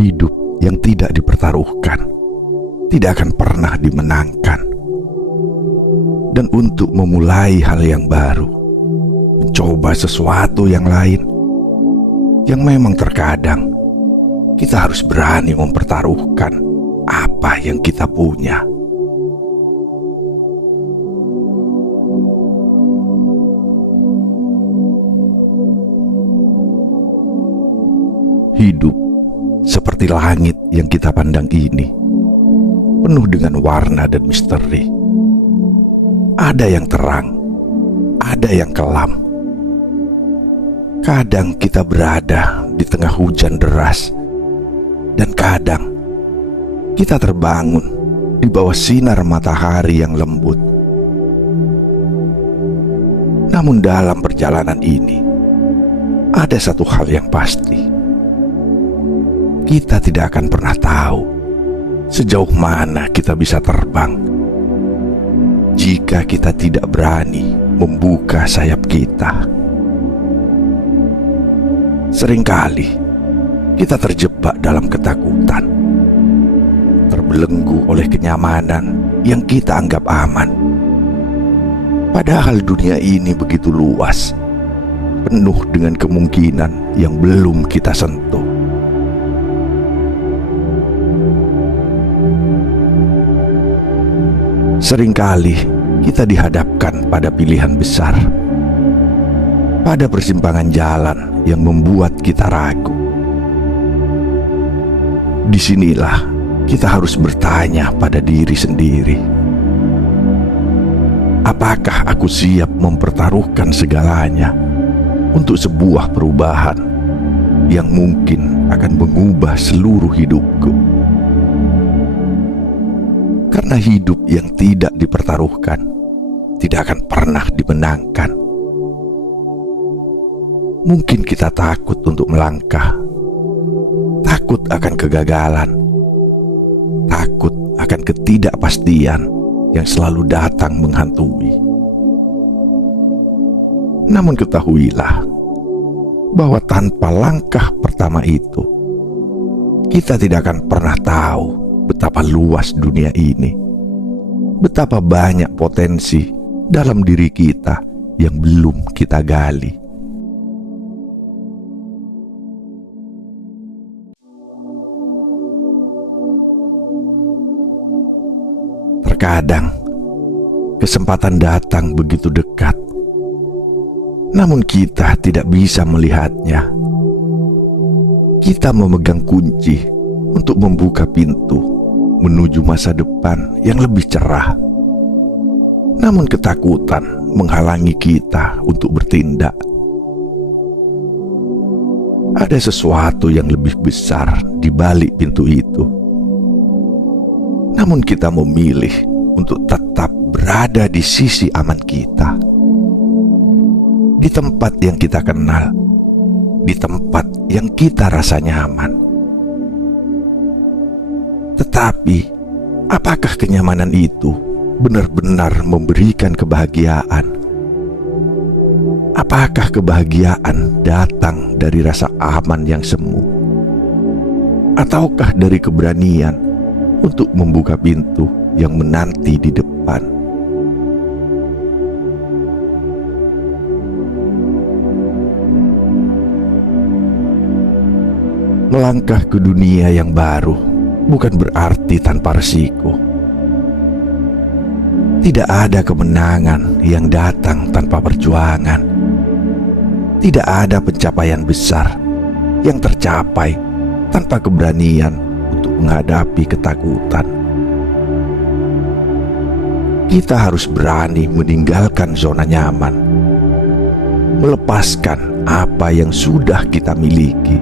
Hidup yang tidak dipertaruhkan tidak akan pernah dimenangkan. Dan untuk memulai hal yang baru, mencoba sesuatu yang lain, yang memang terkadang kita harus berani mempertaruhkan apa yang kita punya. Hidup seperti langit yang kita pandang ini, penuh dengan warna dan misteri. Ada yang terang, ada yang kelam. Kadang kita berada di tengah hujan deras, dan kadang kita terbangun di bawah sinar matahari yang lembut. Namun dalam perjalanan ini, ada satu hal yang pasti. Kita tidak akan pernah tahu sejauh mana kita bisa terbang jika kita tidak berani membuka sayap kita. Seringkali kita terjebak dalam ketakutan, terbelenggu oleh kenyamanan yang kita anggap aman. Padahal dunia ini begitu luas, penuh dengan kemungkinan yang belum kita sentuh. Seringkali kita dihadapkan pada pilihan besar, pada persimpangan jalan yang membuat kita ragu. Disinilah kita harus bertanya pada diri sendiri, apakah aku siap mempertaruhkan segalanya untuk sebuah perubahan yang mungkin akan mengubah seluruh hidupku? Karena hidup yang tidak dipertaruhkan tidak akan pernah dimenangkan. Mungkin kita takut untuk melangkah, takut akan kegagalan, takut akan ketidakpastian yang selalu datang menghantui. Namun ketahuilah bahwa tanpa langkah pertama itu, kita tidak akan pernah tahu betapa luas dunia ini, betapa banyak potensi dalam diri kita yang belum kita gali. Terkadang kesempatan datang begitu dekat, namun kita tidak bisa melihatnya. Kita memegang kunci untuk membuka pintu menuju masa depan yang lebih cerah. Namun ketakutan menghalangi kita untuk bertindak. Ada sesuatu yang lebih besar di balik pintu itu. Namun kita memilih untuk tetap berada di sisi aman kita, di tempat yang kita kenal, di tempat yang kita rasa nyaman. Tetapi, apakah kenyamanan itu benar-benar memberikan kebahagiaan? Apakah kebahagiaan datang dari rasa aman yang semu? Ataukah dari keberanian untuk membuka pintu yang menanti di depan? Melangkah ke dunia yang baru bukan berarti tanpa resiko. Tidak ada kemenangan yang datang tanpa perjuangan. Tidak ada pencapaian besar yang tercapai tanpa keberanian untuk menghadapi ketakutan. Kita harus berani meninggalkan zona nyaman, melepaskan apa yang sudah kita miliki,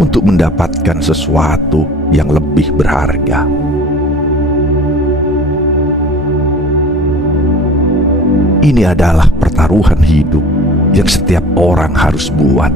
untuk mendapatkan sesuatu yang lebih berharga. Ini adalah pertaruhan hidup yang setiap orang harus buat.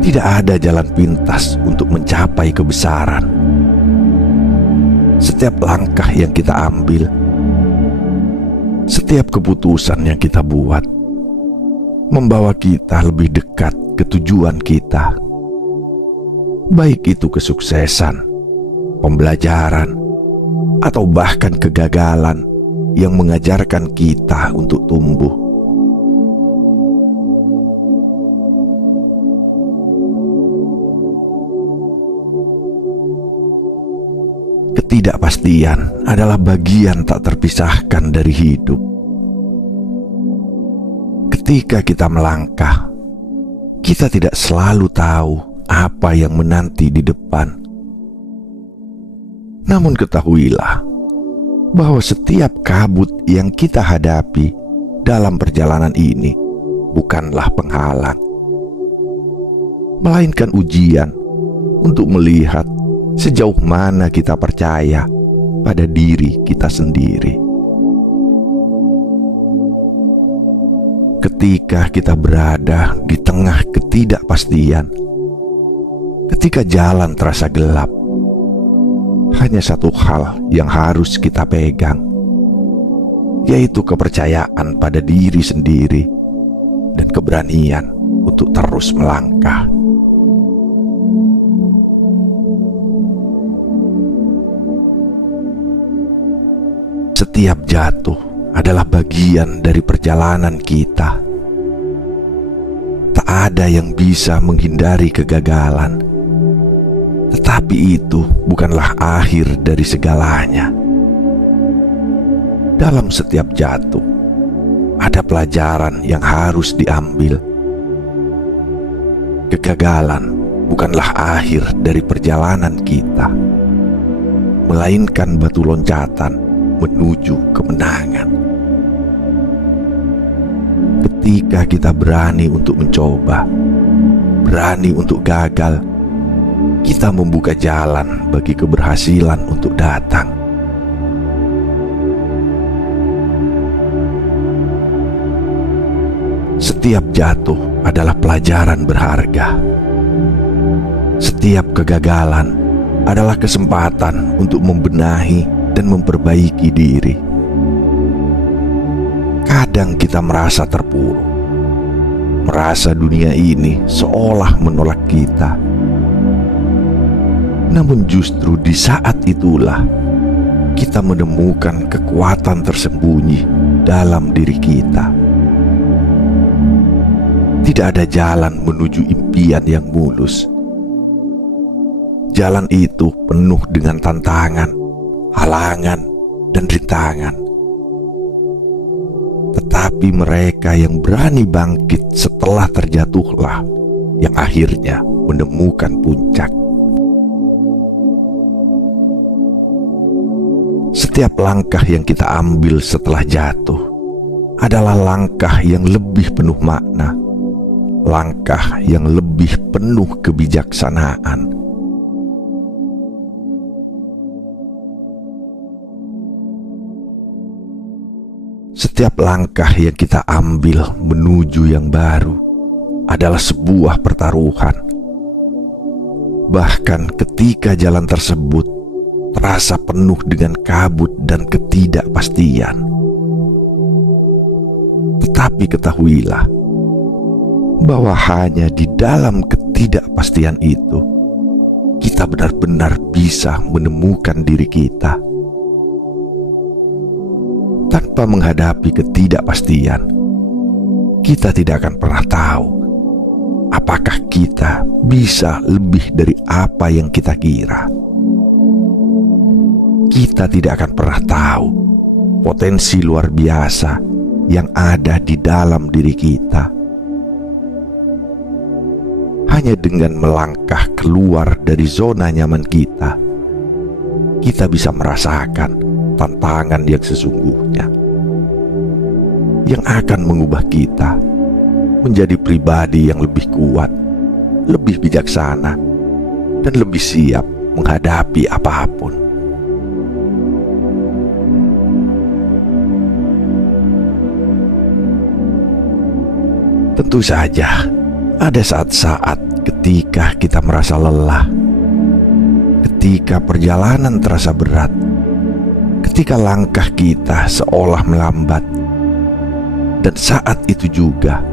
Tidak ada jalan pintas untuk mencapai kebesaran. Setiap langkah yang kita ambil, setiap keputusan yang kita buat, membawa kita lebih dekat ke tujuan kita, baik itu kesuksesan, pembelajaran, atau bahkan kegagalan yang mengajarkan kita untuk tumbuh. Ketidakpastian adalah bagian tak terpisahkan dari hidup. Ketika kita melangkah, kita tidak selalu tahu apa yang menanti di depan. Namun ketahuilah bahwa setiap kabut yang kita hadapi dalam perjalanan ini bukanlah penghalang, melainkan ujian untuk melihat sejauh mana kita percaya pada diri kita sendiri. Ketika kita berada di tengah ketidakpastian, ketika jalan terasa gelap, hanya satu hal yang harus kita pegang, yaitu kepercayaan pada diri sendiri dan keberanian untuk terus melangkah. Setiap jatuh adalah bagian dari perjalanan kita. Tak ada yang bisa menghindari kegagalan, tetapi itu bukanlah akhir dari segalanya. Dalam setiap jatuh, ada pelajaran yang harus diambil. Kegagalan bukanlah akhir dari perjalanan kita, melainkan batu loncatan menuju kemenangan. Ketika kita berani untuk mencoba, berani untuk gagal, kita membuka jalan bagi keberhasilan untuk datang. Setiap jatuh adalah pelajaran berharga. Setiap kegagalan adalah kesempatan untuk membenahi dan memperbaiki diri. Kadang kita merasa terpuruk, merasa dunia ini seolah menolak kita. Namun justru di saat itulah kita menemukan kekuatan tersembunyi dalam diri kita. Tidak ada jalan menuju impian yang mulus. Jalan itu penuh dengan tantangan, halangan, dan rintangan. Tetapi mereka yang berani bangkit setelah terjatuhlah yang akhirnya menemukan puncak. Setiap langkah yang kita ambil setelah jatuh adalah langkah yang lebih penuh makna, langkah yang lebih penuh kebijaksanaan. Setiap langkah yang kita ambil menuju yang baru adalah sebuah pertaruhan. Bahkan ketika jalan tersebut terasa penuh dengan kabut dan ketidakpastian, tetapi ketahuilah bahwa hanya di dalam ketidakpastian itu kita benar-benar bisa menemukan diri kita. Tanpa menghadapi ketidakpastian, kita tidak akan pernah tahu apakah kita bisa lebih dari apa yang kita kira. Kita tidak akan pernah tahu potensi luar biasa yang ada di dalam diri kita. Hanya dengan melangkah keluar dari zona nyaman kita, kita bisa merasakan tantangan yang sesungguhnya, yang akan mengubah kita menjadi pribadi yang lebih kuat, lebih bijaksana, dan lebih siap menghadapi apapun. Tentu saja ada saat-saat ketika kita merasa lelah, ketika perjalanan terasa berat, ketika langkah kita seolah melambat. Dan saat itu juga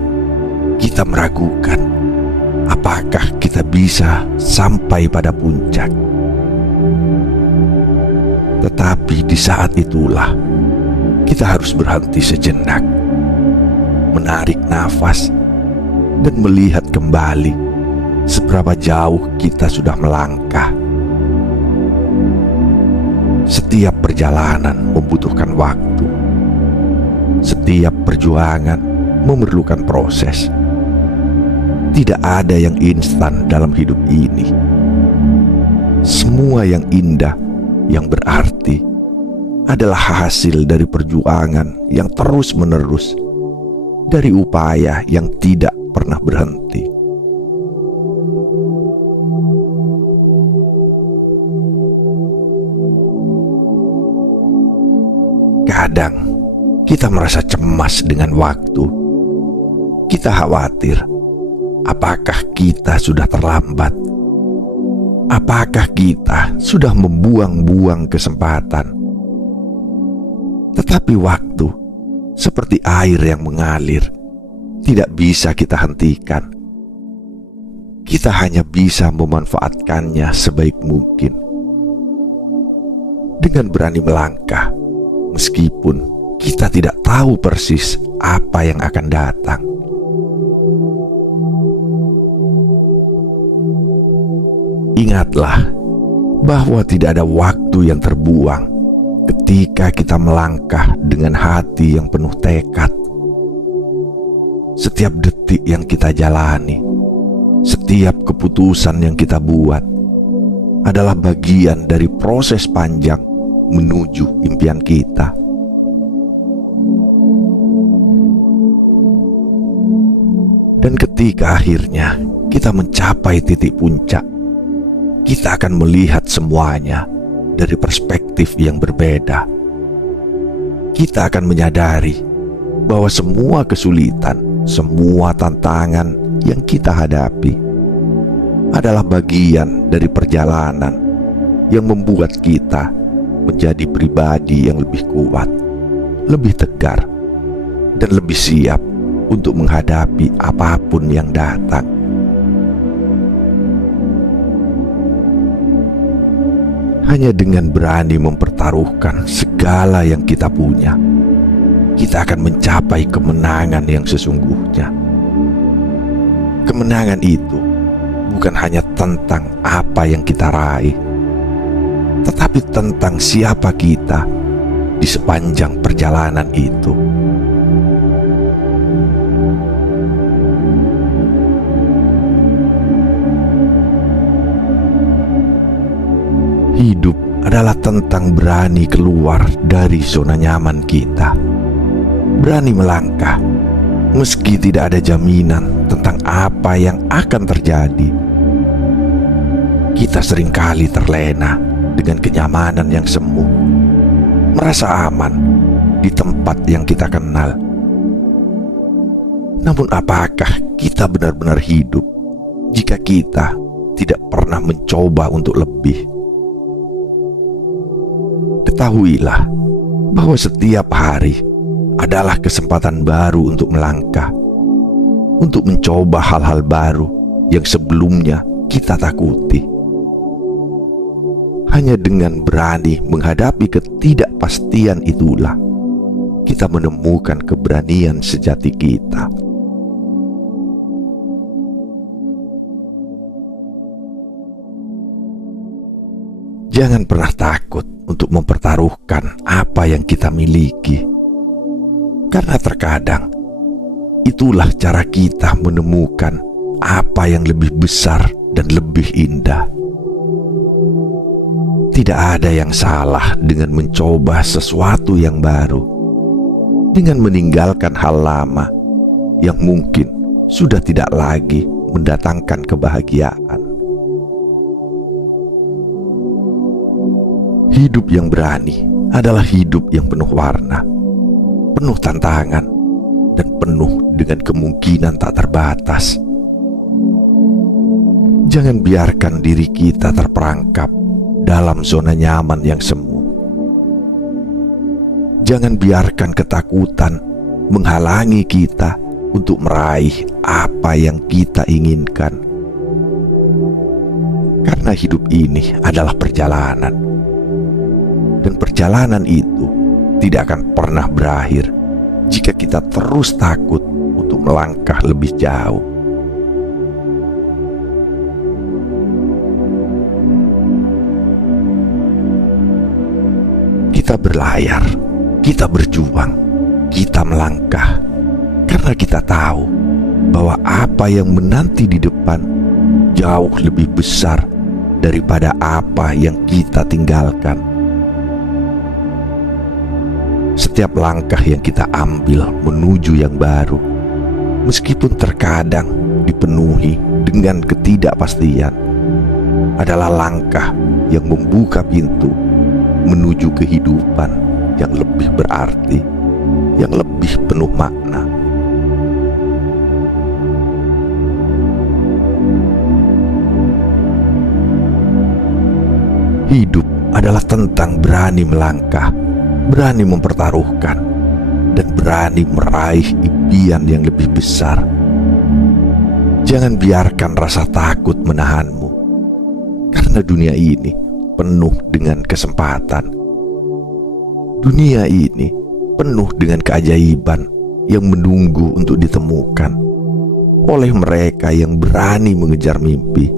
kita meragukan apakah kita bisa sampai pada puncak. Tetapi di saat itulah kita harus berhenti sejenak, menarik nafas, dan melihat kembali seberapa jauh kita sudah melangkah. Setiap perjalanan membutuhkan waktu. Setiap perjuangan memerlukan proses. Tidak ada yang instan dalam hidup ini. Semua yang indah, yang berarti, adalah hasil dari perjuangan yang terus-menerus, dari upaya yang tidak pernah berhenti. Kadang kita merasa cemas dengan waktu. Kita khawatir, apakah kita sudah terlambat? Apakah kita sudah membuang-buang kesempatan? Tetapi waktu, seperti air yang mengalir, tidak bisa kita hentikan. Kita hanya bisa memanfaatkannya sebaik mungkin. Dengan berani melangkah, meskipun kita tidak tahu persis apa yang akan datang. Ingatlah bahwa tidak ada waktu yang terbuang ketika kita melangkah dengan hati yang penuh tekad. Setiap detik yang kita jalani, setiap keputusan yang kita buat adalah bagian dari proses panjang menuju impian kita. Dan ketika akhirnya kita mencapai titik puncak, kita akan melihat semuanya dari perspektif yang berbeda. Kita akan menyadari bahwa semua kesulitan, semua tantangan yang kita hadapi adalah bagian dari perjalanan yang membuat kita menjadi pribadi yang lebih kuat, lebih tegar, dan lebih siap untuk menghadapi apapun yang datang. Hanya dengan berani mempertaruhkan segala yang kita punya, kita akan mencapai kemenangan yang sesungguhnya. Kemenangan itu bukan hanya tentang apa yang kita raih, tetapi tentang siapa kita di sepanjang perjalanan itu. Hidup adalah tentang berani keluar dari zona nyaman kita. Berani melangkah, meski tidak ada jaminan tentang apa yang akan terjadi. Kita seringkali terlena dengan kenyamanan yang semu, merasa aman di tempat yang kita kenal. Namun apakah kita benar-benar hidup jika kita tidak pernah mencoba untuk lebih? Ketahuilah bahwa setiap hari adalah kesempatan baru untuk melangkah, untuk mencoba hal-hal baru yang sebelumnya kita takuti. Hanya dengan berani menghadapi ketidakpastian itulah kita menemukan keberanian sejati kita. Jangan pernah takut untuk mempertaruhkan apa yang kita miliki, karena terkadang itulah cara kita menemukan apa yang lebih besar dan lebih indah. Tidak ada yang salah dengan mencoba sesuatu yang baru, dengan meninggalkan hal lama yang mungkin sudah tidak lagi mendatangkan kebahagiaan. Hidup yang berani adalah hidup yang penuh warna, penuh tantangan, dan penuh dengan kemungkinan tak terbatas. Jangan biarkan diri kita terperangkap dalam zona nyaman yang semu. Jangan biarkan ketakutan menghalangi kita untuk meraih apa yang kita inginkan. Karena hidup ini adalah perjalanan, dan perjalanan itu tidak akan pernah berakhir jika kita terus takut untuk melangkah lebih jauh. Kita berlayar, kita berjuang, kita melangkah, karena kita tahu bahwa apa yang menanti di depan jauh lebih besar daripada apa yang kita tinggalkan. Setiap langkah yang kita ambil menuju yang baru, meskipun terkadang dipenuhi dengan ketidakpastian, adalah langkah yang membuka pintu menuju kehidupan yang lebih berarti, yang lebih penuh makna. Hidup adalah tentang berani melangkah, berani mempertaruhkan, dan berani meraih impian yang lebih besar. Jangan biarkan rasa takut menahanmu, karena dunia ini penuh dengan kesempatan. Dunia ini penuh dengan keajaiban yang menunggu untuk ditemukan oleh mereka yang berani mengejar mimpi,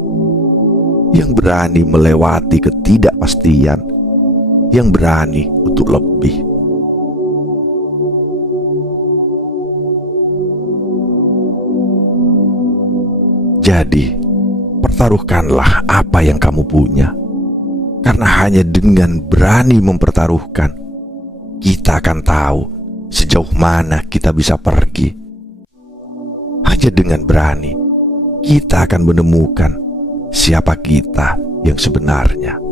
yang berani melewati ketidakpastian, yang berani untuk lebih. Jadi, pertaruhkanlah apa yang kamu punya, karena hanya dengan berani mempertaruhkan, kita akan tahu sejauh mana kita bisa pergi. Hanya dengan berani, kita akan menemukan siapa kita yang sebenarnya.